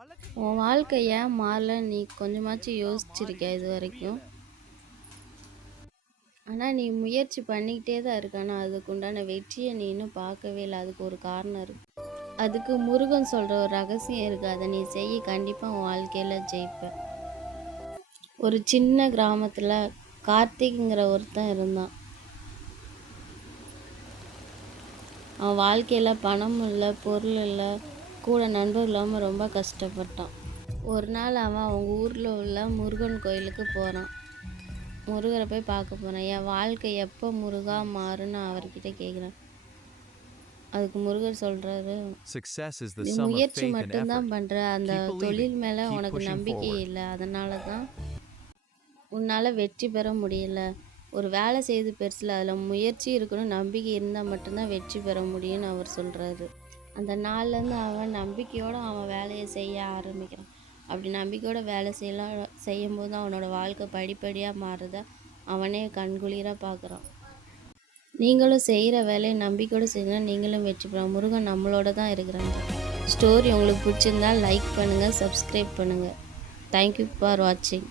உன் வாழ்க்கை ஏன் மாறலன்னு நீ கொஞ்சமாச்சும் யோசிச்சிருக்கியா இது வரைக்கும்? ஆனால் நீ முயற்சி பண்ணிக்கிட்டே தான் இருக்க. ஆனால் அதுக்கு உண்டான வெற்றியை நீ இன்னும் பார்க்கவே இல்லை. அதுக்கு ஒரு காரணம் இருக்கு. அதுக்கு முருகன் சொல்கிற ஒரு ரகசியம் இருக்குது. அதை நீ செய்ய, கண்டிப்பாக உன் வாழ்க்கையில் ஜெயிப்ப. ஒரு சின்ன கிராமத்தில் கார்த்திக்ங்கிற ஒருத்தன் இருந்தான். அவன் வாழ்க்கையில் பணம் இல்லை, பொருள் இல்லை, கூட நண்பர் இல்லாமல் ரொம்ப கஷ்டப்பட்டான். ஒரு நாள் அவன் அவங்க ஊரில் உள்ள முருகன் கோயிலுக்கு போகிறான். முருகரை போய் பார்க்க போகிறான். என் வாழ்க்கை எப்போ முருகா மாறுன்னு அவர்கிட்ட கேட்குறேன். அதுக்கு முருகர் சொல்கிறாரு, நீ முயற்சி மட்டும்தான் பண்ணுற, அந்த தொழில் மேலே உனக்கு நம்பிக்கை இல்லை, அதனால தான் உன்னால் வெற்றி பெற முடியல. ஒரு வேலை செய்து பெருசில் அதில் முயற்சி இருக்கணும், நம்பிக்கை இருந்தால் மட்டும்தான் வெற்றி பெற முடியும்னு அவர் சொல்கிறாரு. அந்த நாள்லேருந்து அவன் நம்பிக்கையோடு அவன் வேலையை செய்ய ஆரம்பிக்கிறான். அப்படி நம்பிக்கையோடு வேலை செய்யும்போது அவனோட வாழ்க்கை படிப்படியாக மாறுறத அவனே கண்குளிராக பார்க்குறான். நீங்களும் செய்கிற வேலையை நம்பிக்கையோடு செஞ்சீங்கன்னா நீங்களும் வெற்றி பெறலாம். முருகன் நம்மளோட தான் இருக்கிறாங்க. ஸ்டோரி உங்களுக்கு பிடிச்சிருந்தால் லைக் பண்ணுங்கள், சப்ஸ்கிரைப் பண்ணுங்கள். தேங்க்யூ ஃபார் வாட்சிங்.